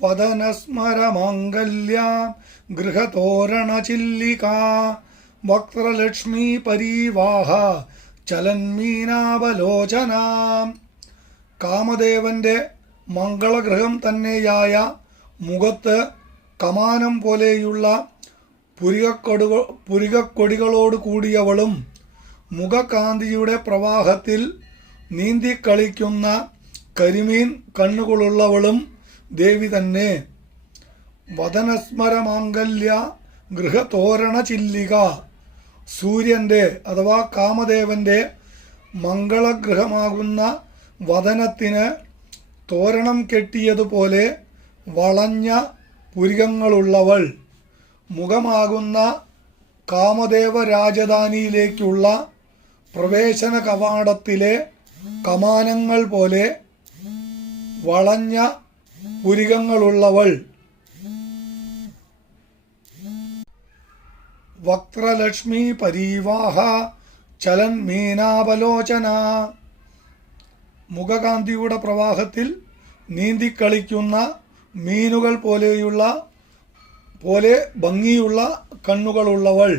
വദനസ്മരമാംഗല്യാ ഗൃഹതോരണചില്ലികാ വക്ത്രലക്ഷ്മീ പരീവാഹ ചലന്മീനാവലോചനാം. കാമദേവന്റെ മംഗളഗ്രഹം തന്നെയായ മുഖത്ത് കമാനം പോലെയുള്ള പുരികക്കൊടികളോട് കൂടിയവളും മുഖകാന്തിയുടെ പ്രവാഹത്തിൽ നീന്തിക്കളിക്കുന്ന കരിമീൻ കണ്ണുകളുള്ളവളും ദേവി തന്നെ. വദനസ്മരമാംഗല്യ ഗൃഹതോരണ ചില്ലിക. സൂര്യൻ്റെ അഥവാ കാമദേവന്റെ മംഗളഗ്രഹമാകുന്ന വദനത്തിന് തോരണം കെട്ടിയതുപോലെ വളഞ്ഞ പുരികങ്ങളുള്ളവൾ. മുഖമാകുന്ന കാമദേവ രാജധാനിയിലേക്കുള്ള പ്രവേശന കവാടത്തിലെ കമാനങ്ങൾ പോലെ വളഞ്ഞ പുരികങ്ങളുള്ളവൾ. വക്ത്രലക്ഷ്മി പരീവാഹ ചലന്മീനാവലോചന. മുഖകാന്തിയുടെ പ്രവാഹത്തിൽ നീന്തിക്കളിക്കുന്ന മീനുകൾ പോലെ ഭംഗിയുള്ള കണ്ണുകളുള്ളവൾ.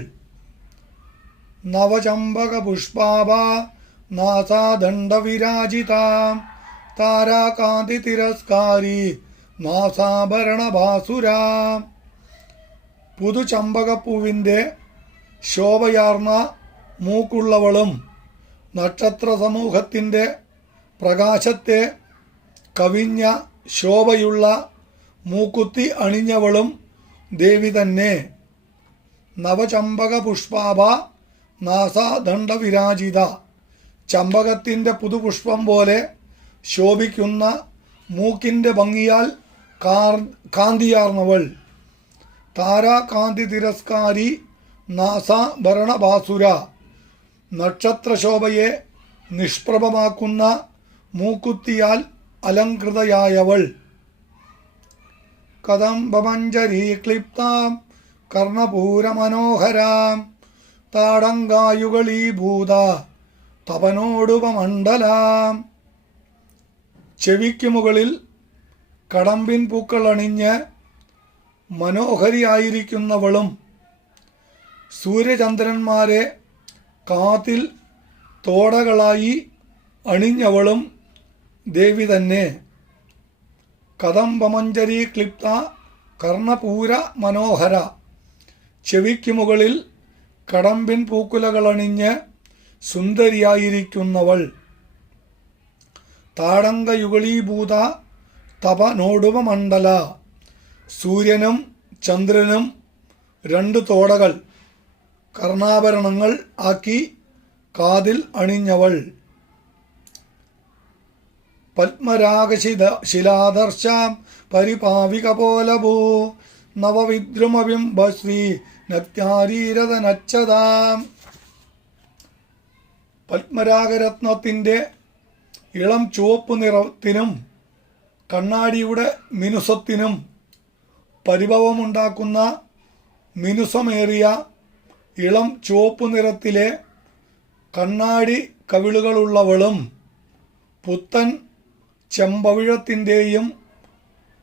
നവചമ്പക പുഷ്പാഭ നാസാദണ്ഡവിരാജിതാം താരാകാന്തി തിരസ്കാരി നാസാഭരണഭാസുരാം. പുതുചമ്പകപ്പൂവിൻ്റെ ശോഭയാർന്ന മൂക്കുള്ളവളും നക്ഷത്ര സമൂഹത്തിൻ്റെ പ്രകാശത്തെ കവിഞ്ഞ ശോഭയുള്ള മൂക്കുത്തി അണിഞ്ഞവളും ദേവി തന്നെ. നവചമ്പക പുഷ്പാഭ നാസാദണ്ഡവിരാജിത. ചമ്പകത്തിൻ്റെ പുതുപുഷ്പം പോലെ ശോഭിക്കുന്ന മൂക്കിൻ്റെ ഭംഗിയാൽ കാന്തിയാർന്നവൾ. താരാകാന്തി തിരസ്കാരി നാസാഭരണഭാസുര. നക്ഷത്രശോഭയെ നിഷ്പ്രഭമാക്കുന്ന മൂക്കുത്തിയാൽ അലങ്കൃതയായവൾ. കദംബമഞ്ജരീക്ലിപ്താം കർണപൂരമനോഹരാം താടങ്കായുകളീഭൂത തപനോടുപമണ്ഡലാം. ചെവിക്കു മുകളിൽ കടമ്പിൻ പൂക്കളണിഞ്ഞ് മനോഹരിയായിരിക്കുന്നവളും സൂര്യചന്ദ്രന്മാരെ കാതിൽ തോടകളായി അണിഞ്ഞവളും ദേവി തന്നെ. കദംബമഞ്ജരി ക്ലിപ്ത കർണപൂര മനോഹര. ചെവിക്കു മുകളിൽ കടമ്പിൻ പൂക്കുലകളണിഞ്ഞ് സുന്ദരിയായിരിക്കുന്നവൾ. താടങ്കയുഗളീഭൂത തപനോടുപമണ്ഡല. സൂര്യനും ചന്ദ്രനും രണ്ട് തോടകൾ കർണാഭരണങ്ങൾ ആക്കി കാതിൽ അണിഞ്ഞവൾ. പത്മരാഗശിലാദർശാം പരിപാവികപോലഭൂ നവവിദ്രുമബിംബശ്രീ നക്താരീരതനച്ചതാം. പത്മരാഗരത്നത്തിൻ്റെ ഇളം ചുവപ്പ് നിറത്തിനും കണ്ണാടിയുടെ മിനുസത്തിനും പരിഭവമുണ്ടാക്കുന്ന മിനുസമേറിയ ഇളം ചുവപ്പ് നിറത്തിലെ കണ്ണാടി കവിളുകളുള്ളവളും പുത്തൻ ചെമ്പവിഴത്തിൻ്റെയും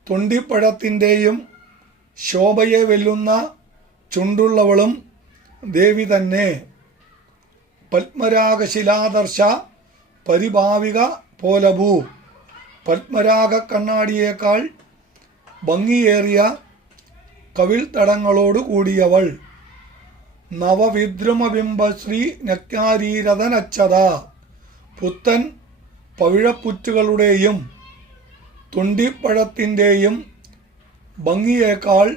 തൊണ്ടിപ്പഴത്തിൻ്റെയും ശോഭയെ വെല്ലുന്ന ചുണ്ടുള്ളവളും ദേവി തന്നെ. പത്മരാഗശിലാദർശ പരിഭാവിക പോലഭൂ. പത്മരാഗ കണ്ണാടിയേക്കാൾ ഭംഗിയേറിയ കവിൾ തടങ്ങളോടു കൂടിയവൾ. നവവിദ്രുമബിംബശ്രീ നക്താരീരതനച്ചത. പുത്തൻ പവിഴപ്പുറ്റുകളുടെയും തൊണ്ടിപ്പഴത്തിൻ്റെയും ഭംഗിയേക്കാൾ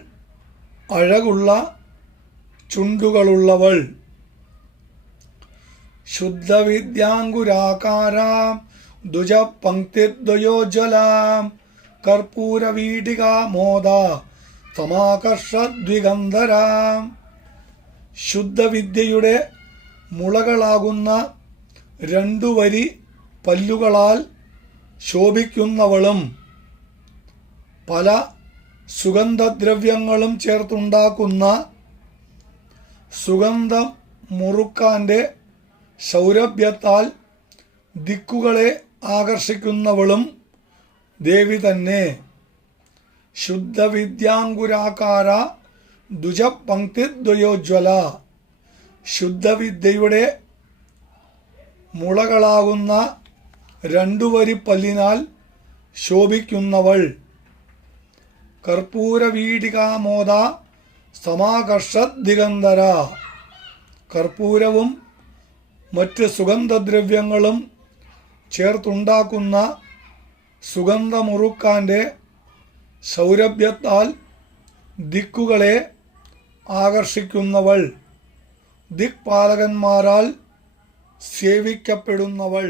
അഴകുള്ള ചുണ്ടുകളുള്ളവൾ. ശുദ്ധവിദ്യാങ്കുരാകാരാം ദ്വിജപംക്തിദ്വയോജ്വലാം കർപ്പൂരവീടികാമോദ സമാകർഷദ്വിഗന്ധരാം. ശുദ്ധവിദ്യയുടെ മുളകളാകുന്ന രണ്ടു വരി പല്ലുകളാൽ ശോഭിക്കുന്നവളും പല സുഗന്ധദ്രവ്യങ്ങളും ചേർത്തുണ്ടാക്കുന്ന സുഗന്ധം മുറുക്കാൻ്റെ സൗരഭ്യത്താൽ ദിക്കുകളെ ആകർഷിക്കുന്നവളും ദേവി തന്നെ. ശുദ്ധവിദ്യാങ്കുരാകാര ദ്വിജപംക്തിദ്വയോജ്വല. ശുദ്ധവിദ്യയുടെ മുളകളാകുന്ന രണ്ടു വരി പല്ലിനാൽ ശോഭിക്കുന്നവൾ. കർപ്പൂരവീടികാമോദ സമാകർഷദ്ദിഗന്ധര. കർപ്പൂരവും മറ്റ് സുഗന്ധദ്രവ്യങ്ങളും ചേർത്തുണ്ടാക്കുന്ന സുഗന്ധമുറുക്കാൻ്റെ സൗരഭ്യത്താൽ ദിക്കുകളെ ആകർഷിക്കുന്നവൾ. ദിക്പാലകന്മാരാൽ സേവിക്കപ്പെടുന്നവൾ.